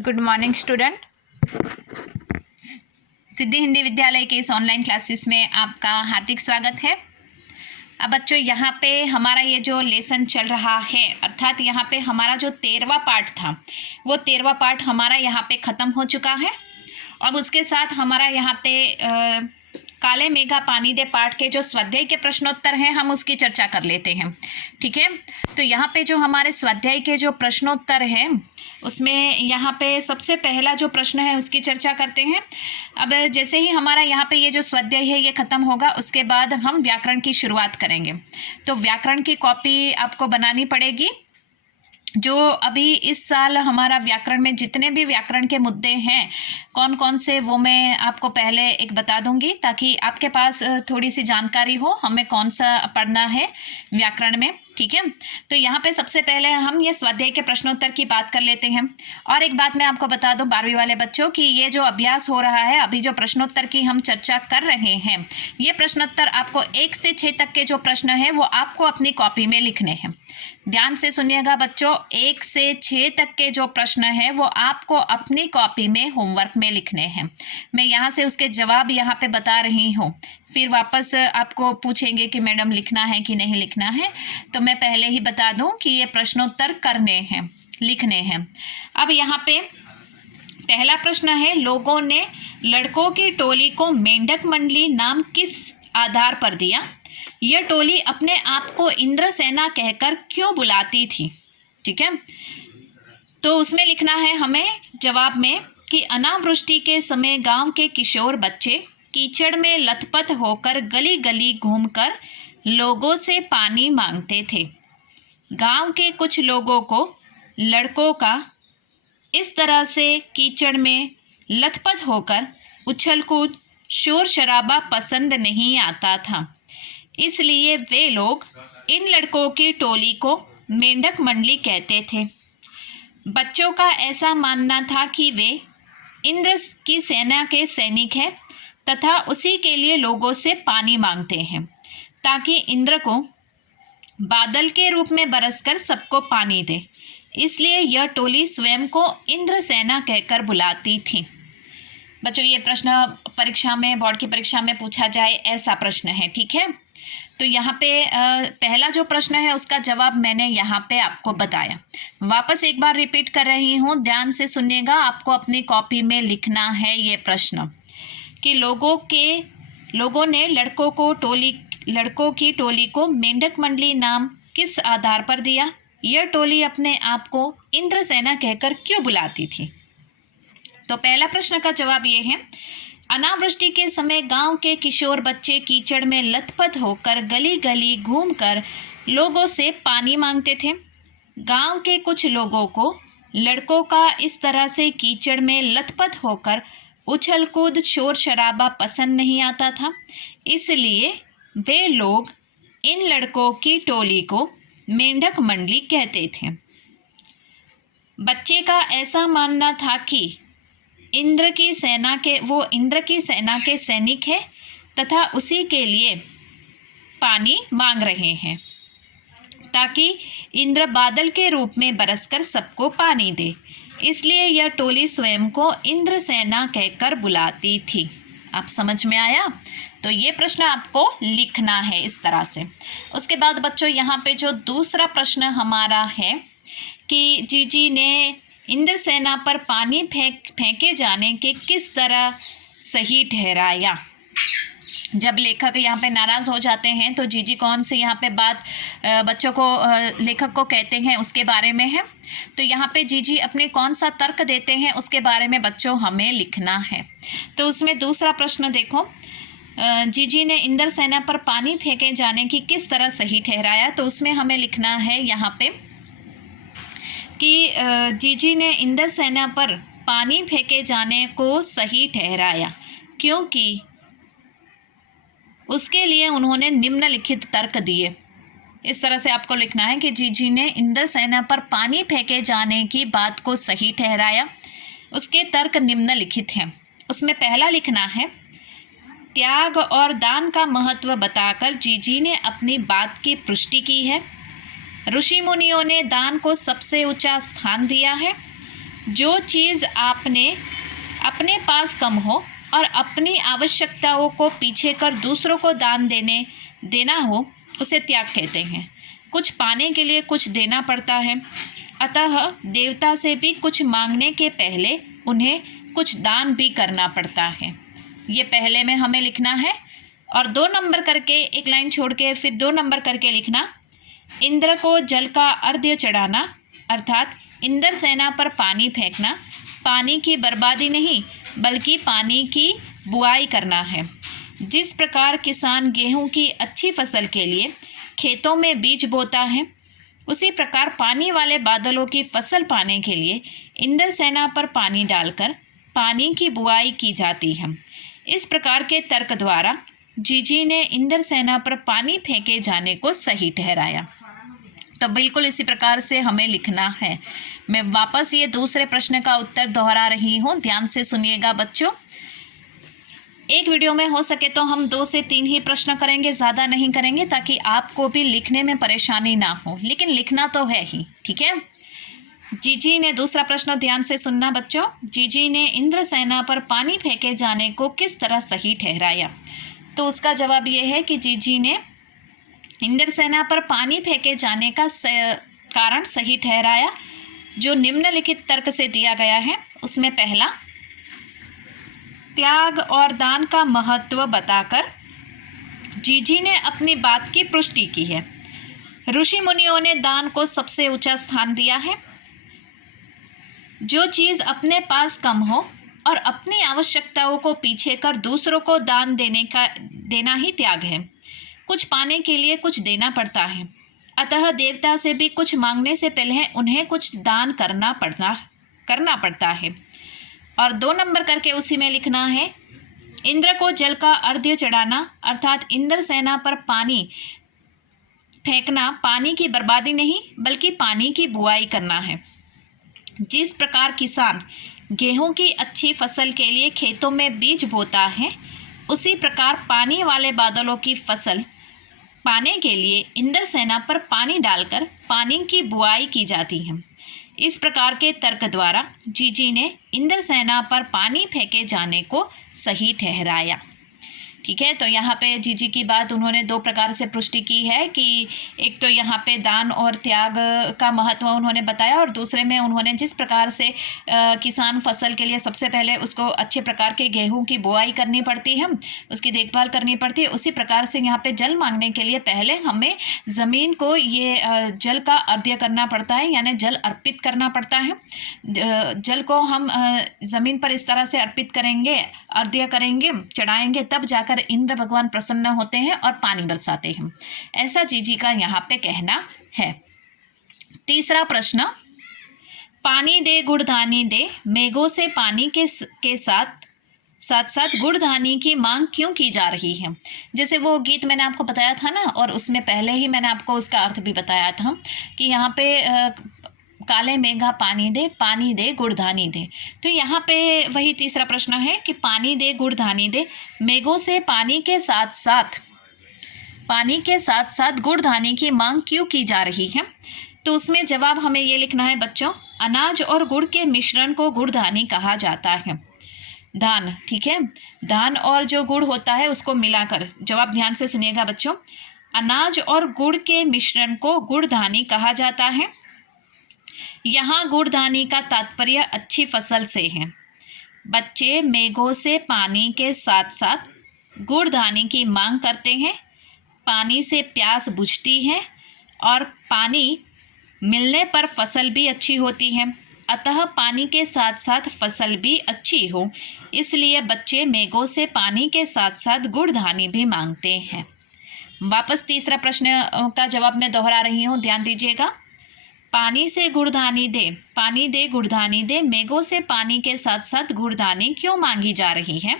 Good morning student. Siddhi Hindi Vidyalaya के इस online classes में आपका हार्दिक स्वागत है। अब बच्चों, यहाँ पे हमारा ये जो लेसन चल रहा है, अर्थात यहाँ पे हमारा जो 13वां पार्ट था, वो 13वां पार्ट हमारा यहाँ पे ख़त्म हो चुका है। अब उसके साथ हमारा यहाँ पे काले मेघा पानी दे पाठ के जो स्वाध्याय के प्रश्नोत्तर हैं, हम उसकी चर्चा कर लेते हैं। ठीक है, तो यहाँ पे जो हमारे स्वाध्याय के जो प्रश्नोत्तर हैं, उसमें यहाँ पे सबसे पहला जो प्रश्न है उसकी चर्चा करते हैं। अब जैसे ही हमारा यहाँ पे ये जो स्वाध्याय है ये ख़त्म होगा, उसके बाद हम व्याकरण की शुरुआत करेंगे। तो व्याकरण की कॉपी आपको बनानी पड़ेगी। जो अभी इस साल हमारा व्याकरण में जितने भी व्याकरण के मुद्दे हैं, कौन कौन से, वो मैं आपको पहले एक बता दूंगी, ताकि आपके पास थोड़ी सी जानकारी हो हमें कौन सा पढ़ना है व्याकरण में। ठीक है, तो यहाँ पे सबसे पहले हम ये स्वाध्याय के प्रश्नोत्तर की बात कर लेते हैं। और एक बात मैं आपको बता दूं 12वीं वाले बच्चों की, ये जो अभ्यास हो रहा है, अभी जो प्रश्नोत्तर की हम चर्चा कर रहे हैं, ये प्रश्नोत्तर आपको 1 से 6 तक के जो प्रश्न है वो आपको अपनी कॉपी में लिखने हैं। ध्यान से सुनिएगा बच्चों, 1 से 6 तक के जो प्रश्न है वो आपको अपनी कॉपी में होमवर्क में लिखने हैं। मैं यहाँ से उसके जवाब यहाँ पे बता रही हूँ, फिर वापस आपको पूछेंगे कि मैडम लिखना है कि नहीं लिखना है, तो मैं पहले ही बता दूं कि ये प्रश्नोत्तर करने हैं, लिखने हैं। अब यहाँ पे पहला प्रश्न है, लोगों ने लड़कों की टोली को मेंढक मंडली नाम किस आधार पर दिया? यह टोली अपने आप को इंद्रसेना कहकर क्यों बुलाती थी? ठीक है, तो उसमें लिखना है हमें जवाब में कि अनावृष्टि के समय गांव के किशोर बच्चे कीचड़ में लथपथ होकर गली गली घूमकर लोगों से पानी मांगते थे। गांव के कुछ लोगों को लड़कों का इस तरह से कीचड़ में लथपथ होकर उछल कूद शोर शराबा पसंद नहीं आता था, इसलिए वे लोग इन लड़कों की टोली को मेंढक मंडली कहते थे। बच्चों का ऐसा मानना था कि वे इंद्र की सेना के सैनिक हैं तथा उसी के लिए लोगों से पानी मांगते हैं, ताकि इंद्र को बादल के रूप में बरसकर सबको पानी दे। इसलिए यह टोली स्वयं को इंद्र सेना कहकर बुलाती थी। बच्चों, ये प्रश्न परीक्षा में, बोर्ड की परीक्षा में पूछा जाए ऐसा प्रश्न है। ठीक है, तो यहाँ पे पहला जो प्रश्न है उसका जवाब मैंने यहाँ पे आपको बताया। वापस एक बार रिपीट कर रही हूँ, ध्यान से सुनिएगा। आपको अपनी कॉपी में लिखना है ये प्रश्न कि लोगों ने लड़कों की टोली को मेंढक मंडली नाम किस आधार पर दिया? यह टोली अपने आप को इंद्रसेना कहकर क्यों बुलाती थी? तो पहला प्रश्न का जवाब ये है, अनावृष्टि के समय गांव के किशोर बच्चे कीचड़ में लथपथ होकर गली गली घूमकर लोगों से पानी मांगते थे। गांव के कुछ लोगों को लड़कों का इस तरह से कीचड़ में लथपथ होकर उछल कूद शोर शराबा पसंद नहीं आता था, इसलिए वे लोग इन लड़कों की टोली को मेंढक मंडली कहते थे। बच्चे का ऐसा मानना था कि इंद्र की सेना के सैनिक है तथा उसी के लिए पानी मांग रहे हैं, ताकि इंद्र बादल के रूप में बरसकर सबको पानी दे। इसलिए यह टोली स्वयं को इंद्र सेना कहकर बुलाती थी। आप समझ में आया? तो ये प्रश्न आपको लिखना है इस तरह से। उसके बाद बच्चों, यहाँ पे जो दूसरा प्रश्न हमारा है कि जीजी ने इंद्र सेना पर पानी फेंके जाने के किस तरह सही ठहराया? जब लेखक यहाँ पे नाराज़ हो जाते हैं तो जीजी कौन से यहाँ पे बात बच्चों को, लेखक को कहते हैं उसके बारे में है। तो यहाँ पे जीजी अपने कौन सा तर्क देते हैं उसके बारे में बच्चों हमें लिखना है। तो उसमें दूसरा प्रश्न देखो, जीजी ने इंद्र सेना पर पानी फेंके जाने की किस तरह सही ठहराया? तो उसमें हमें लिखना है यहाँ पे कि जीजी ने इंद्र सेना पर पानी फेंके जाने को सही ठहराया क्योंकि उसके लिए उन्होंने निम्नलिखित तर्क दिए। इस तरह से आपको लिखना है कि जीजी ने इंद्र सेना पर पानी फेंके जाने की बात को सही ठहराया, उसके तर्क निम्नलिखित हैं। उसमें पहला लिखना है, त्याग और दान का महत्व बताकर जीजी ने अपनी बात की पुष्टि की है। ऋषि मुनियों ने दान को सबसे ऊंचा स्थान दिया है। जो चीज़ आपने अपने पास कम हो और अपनी आवश्यकताओं को पीछे कर दूसरों को दान देना हो उसे त्याग कहते हैं। कुछ पाने के लिए कुछ देना पड़ता है, अतः देवता से भी कुछ मांगने के पहले उन्हें कुछ दान भी करना पड़ता है। ये पहले में हमें लिखना है और 2 नंबर करके एक लाइन छोड़ के फिर 2 नंबर करके लिखना। इंद्र को जल का अर्घ्य चढ़ाना, अर्थात इंद्र सेना पर पानी फेंकना पानी की बर्बादी नहीं बल्कि पानी की बुआई करना है। जिस प्रकार किसान गेहूं की अच्छी फसल के लिए खेतों में बीज बोता है, उसी प्रकार पानी वाले बादलों की फसल पाने के लिए इंद्र सेना पर पानी डालकर पानी की बुआई की जाती है। इस प्रकार के तर्क द्वारा जीजी ने इंद्र सेना पर पानी फेंके जाने को सही ठहराया। तो बिल्कुल इसी प्रकार से हमें लिखना है। मैं वापस ये दूसरे प्रश्न का उत्तर दोहरा रही हूँ, ध्यान से सुनिएगा बच्चों। एक वीडियो में हो सके तो हम 2 से 3 ही प्रश्न करेंगे, ज़्यादा नहीं करेंगे, ताकि आपको भी लिखने में परेशानी ना हो, लेकिन लिखना तो है ही, ठीक है। जीजी ने दूसरा प्रश्न ध्यान से सुनना बच्चों। जीजी ने इंद्र सेना पर पानी फेंके जाने को किस तरह सही ठहराया? तो उसका जवाब ये है कि जीजी ने इंद्र सेना पर पानी फेंके जाने का कारण सही ठहराया, जो निम्नलिखित तर्क से दिया गया है। उसमें पहला, त्याग और दान का महत्व बताकर जीजी ने अपनी बात की पुष्टि की है। ऋषि मुनियों ने दान को सबसे ऊंचा स्थान दिया है। जो चीज़ अपने पास कम हो और अपनी आवश्यकताओं को पीछे कर दूसरों को दान देना ही त्याग है। कुछ पाने के लिए कुछ देना पड़ता है, अतः देवता से भी कुछ मांगने से पहले उन्हें कुछ दान करना पड़ता है। और 2 नंबर करके उसी में लिखना है, इंद्र को जल का अर्घ्य चढ़ाना, अर्थात इंद्र सेना पर पानी फेंकना पानी की बर्बादी नहीं बल्कि पानी की बुआई करना है। जिस प्रकार किसान गेहूं की अच्छी फसल के लिए खेतों में बीज बोता है, उसी प्रकार पानी वाले बादलों की फसल पाने के लिए इंद्र सेना पर पानी डालकर पानी की बुआई की जाती है। इस प्रकार के तर्क द्वारा जीजी ने इंद्र सेना पर पानी फेंके जाने को सही ठहराया। ठीक है, तो यहाँ पे जीजी की बात उन्होंने 2 प्रकार से पुष्टि की है कि एक तो यहाँ पे दान और त्याग का महत्व उन्होंने बताया, और दूसरे में उन्होंने जिस प्रकार से किसान फसल के लिए सबसे पहले उसको अच्छे प्रकार के गेहूं की बुआई करनी पड़ती है, उसकी देखभाल करनी पड़ती है, उसी प्रकार से यहाँ पे जल मांगने के लिए पहले हमें ज़मीन को ये जल का अर्घ्य करना पड़ता है, यानी जल अर्पित करना पड़ता है। जल को हम ज़मीन पर इस तरह से अर्पित करेंगे, अर्घ्य करेंगे, चढ़ाएंगे, तब जाकर इंद्र भगवान प्रसन्न होते हैं और पानी बरसाते हैं। ऐसा जीजी का यहाँ पे कहना है। तीसरा प्रश्न, पानी दे गुड़धानी दे, मेघों से पानी के साथ साथ गुड़धानी की मांग क्यों की जा रही है? जैसे वो गीत मैंने आपको बताया था ना, और उसमें पहले ही मैंने आपको उसका अर्थ भी बताया था कि यहाँ पे काले मेघा पानी दे गुड़धानी दे। तो यहाँ पे वही तीसरा प्रश्न है कि पानी दे गुड़धानी दे, मेघों से पानी के साथ साथ गुड़धानी की मांग क्यों की जा रही है? तो उसमें जवाब हमें ये लिखना है बच्चों, अनाज और गुड़ के मिश्रण को गुड़धानी कहा जाता है। धान, ठीक है, धान और जो गुड़ होता है उसको मिलाकर, जवाब ध्यान से सुनिएगा बच्चों, अनाज और गुड़ के मिश्रण को गुड़धानी कहा जाता है। यहाँ गुड़धानी का तात्पर्य अच्छी फसल से है। बच्चे मेघों से पानी के साथ साथ गुड़धानी की मांग करते हैं। पानी से प्यास बुझती है और पानी मिलने पर फसल भी अच्छी होती है, अतः पानी के साथ साथ फसल भी अच्छी हो, इसलिए बच्चे मेघों से पानी के साथ साथ गुड़धानी भी मांगते हैं। वापस तीसरा प्रश्न का जवाब मैं दोहरा रही हूँ, ध्यान दीजिएगा। पानी से गुड़धानी दे, पानी दे गुड़धानी दे, मेघों से पानी के साथ साथ गुड़धानी क्यों मांगी जा रही है?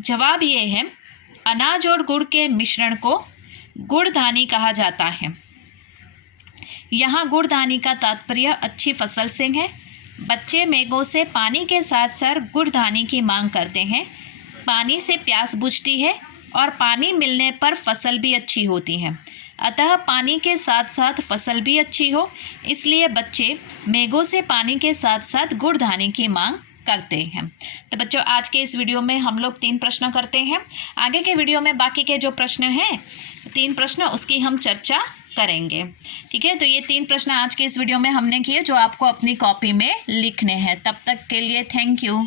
जवाब ये है, अनाज और गुड़ के मिश्रण को गुड़धानी कहा जाता है। यहाँ गुड़धानी का तात्पर्य अच्छी फसल से है। बच्चे मेघों से पानी के साथ साथ गुड़धानी की मांग करते हैं। पानी से प्यास बुझती है और पानी मिलने पर फसल भी अच्छी होती है, अतः पानी के साथ साथ फसल भी अच्छी हो, इसलिए बच्चे मेघों से पानी के साथ साथ गुड़धानी की मांग करते हैं। तो बच्चों आज के इस वीडियो में हम लोग 3 प्रश्न करते हैं। आगे के वीडियो में बाकी के जो प्रश्न हैं 3 प्रश्न उसकी हम चर्चा करेंगे। ठीक है, तो ये 3 प्रश्न आज के इस वीडियो में हमने किए जो आपको अपनी कॉपी में लिखने हैं। तब तक के लिए थैंक यू।